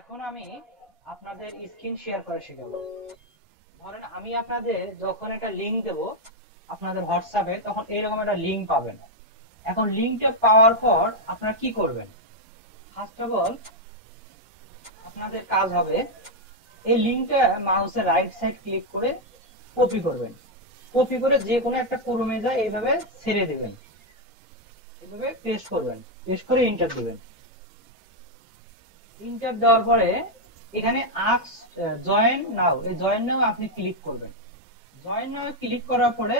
এখন আমি আপনাদের স্ক্রিন শেয়ার করা শেখাবো। ধরেন আমি আপনাদের যখন একটা লিংক দেব আপনাদের হোয়াটসঅ্যাপে, তখন এরকম একটা লিংক পাবেন। এখন লিংকটা পাওয়ার পর আপনারা কি করবেন? ফার্স্ট অফ অল আপনাদের কাজ হবে এই লিংকটা মাউসের রাইট সাইড ক্লিক করে কপি করবেন। কপি করে যে কোনো একটা ক্রমে যায় এইভাবে ছেড়ে দেবেন, এইভাবে পেস্ট করবেন, পেস্ট করে এন্টার দিবেন। এন্টার দেওয়ার পরে এখানে আস্ক জয়েন নাও, এই জয়েন নাও আপনি ক্লিক করবেন। জয়েন নাও ক্লিক করার পরে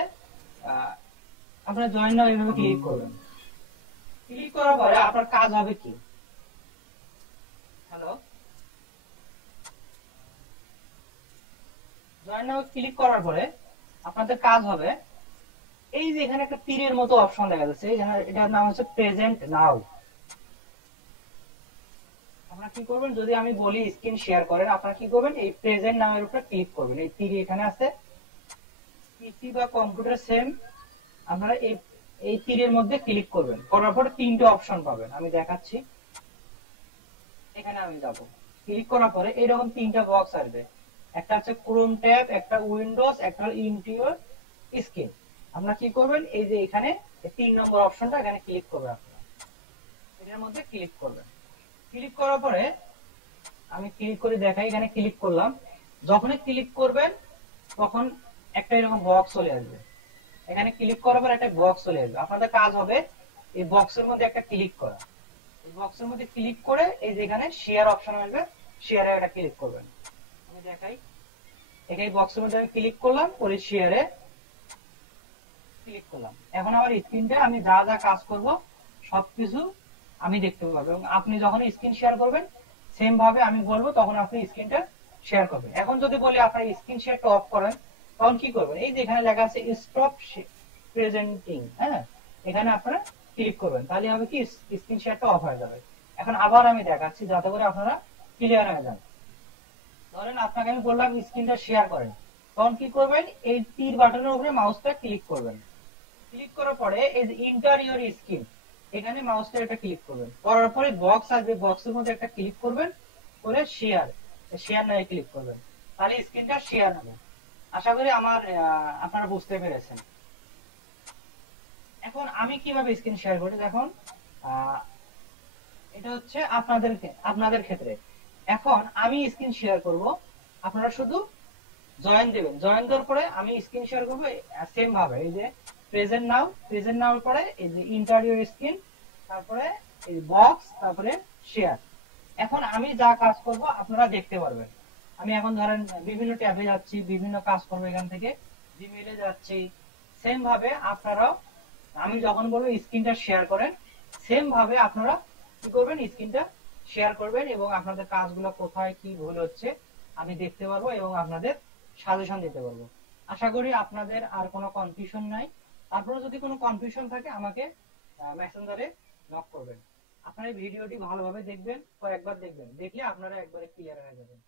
আপনার জয়েন নাও এইভাবে ক্লিক করবেন। ক্লিক করার পরে আপনার কাজ হবে কি? হ্যালো, জয়েন নাও ক্লিক করার পরে আপনাদের কাজ হবে এই যে এখানে একটা তীরের মতো অপশন দেখা যাচ্ছে, এটার নাম হচ্ছে প্রেজেন্ট নাও। আপনারা কি করবেন, যদি আমি বলি স্ক্রিন শেয়ার করেন, আপনারা কি করবেন, এই প্রেজেন্ট নামের উপরে ক্লিক করবেন। এই তীর এখানে আছে, পিসি বা কম্পিউটার সেম, আপনারা এই তীরের মধ্যে ক্লিক করবেন। করার পরে তিনটে অপশন পাবেন, আমি দেখাচ্ছি। এখানে আমি যাব, ক্লিক করার পরে এরকম তিনটা বক্স আসবে। একটা হচ্ছে ক্রোম ট্যাব, একটা উইন্ডোজ, একটা ইন্টিরিয়র স্ক্রিন। আপনারা কি করবেন, এই যে এখানে 3 নম্বর অপশনটা এখানে ক্লিক করবেন। আপনারা এটার মধ্যে ক্লিক করবেন। ক্লিক করার পরে আমি ক্লিক করে দেখাই, এখানে ক্লিক করলাম। যখনই ক্লিক করবেন তখন একটা এরকম বক্স চলে আসবে। এখানে ক্লিক করার পর একটা বক্স চলে আসবে। আপনাদের কাজ হবে এই বক্সের মধ্যে একটা ক্লিক করা। এই বক্সের মধ্যে ক্লিক করে এই যে এখানে শেয়ার অপশন আসবে, শেয়ারে একটা ক্লিক করবেন। আমি দেখাই, এখানে বক্সের মধ্যে আমি ক্লিক করলাম, পরে শেয়ারে ক্লিক করলাম। এখন আমার স্ক্রিনটা আমি যা যা কাজ করব সবকিছু আমি দেখতে পাবো, এবং আপনি যখন স্ক্রিন শেয়ার করবেন সেম ভাবে আমি বলবো তখন আপনি স্ক্রিনটা শেয়ার করবেন। এখন যদি বলি আপনার স্ক্রিন শেয়ারটা অফ করেন, তখন কি করবেন? এই যে এখানে লেখা আছে স্টপ প্রেজেন্টিং, হ্যাঁ, এখানে আপনারা ক্লিক করবেন, তাহলে হবে কি স্ক্রিন শেয়ারটা অফ হয়ে যাবে। এখন আবার আমি দেখাচ্ছি যাতে করে আপনারা ক্লিয়ার হয়ে যান। ধরেন আপনাকে আমি বললাম স্ক্রিনটা শেয়ার করেন, তখন কি করবেন, এই তীর বাটনের উপরে মাউসটা ক্লিক করবেন। ক্লিক করার পরে এই যে ইন্টারিয়র স্ক্রিন, এখানে মাউসটা এটা ক্লিক করবেন। করার পরে বক্স আসবে, বক্সের মধ্যে একটা ক্লিক করবেন, করে শেয়ার, শেয়ার নাই ক্লিক করবেন, তাহলে স্ক্রিনটা শেয়ার হবে। আশা করি আপনারা বুঝতে পেরেছেন। এখন আমি কিভাবে স্ক্রিন শেয়ার করি দেখুন, এটা হচ্ছে আপনাদের ক্ষেত্রে। এখন আমি স্ক্রিন শেয়ার করব, আপনারা শুধু জয়েন দেবেন। জয়েন দেওয়ার পরে আমি স্ক্রিন শেয়ার করবো সেম ভাবে, এই যে প্রেজেন্ট নাও, প্রেজেন্ট নাও পরে এই যে ইন্টারিয়র স্ক্রিন, তারপরে এই বক্স, তারপরে শেয়ার। এখন আমি যা কাজ করব আপনারা দেখতে পারবেন। আমি এখন ধরেন বিভিন্ন ট্যাবে যাচ্ছি, বিভিন্ন কাজ করবো, এখান থেকে জিমেইলে যাচ্ছি। সেম ভাবে আপনারাও আমি যখন বলবো স্ক্রিনটা শেয়ার করেন, সেম ভাবে আপনারা কি করবেন, স্ক্রিনটা শেয়ার করবেন, এবং আপনাদের কাজগুলো কোথায় কি ভুল হচ্ছে আমি দেখতে পারবো এবং আপনাদের সাজেশন দিতে পারবো। আশা করি আপনাদের আর কোনো কনফিউশন নাই। তারপরে যদি কোনো কনফিউশন থাকে আমাকে মেসেঞ্জারে নক করবেন। আপনারা এই ভিডিওটি ভালোভাবে দেখবেন, কয়েকবার দেখবেন, দেখলে আপনারা একবারে ক্লিয়ার হয়ে যাবেন।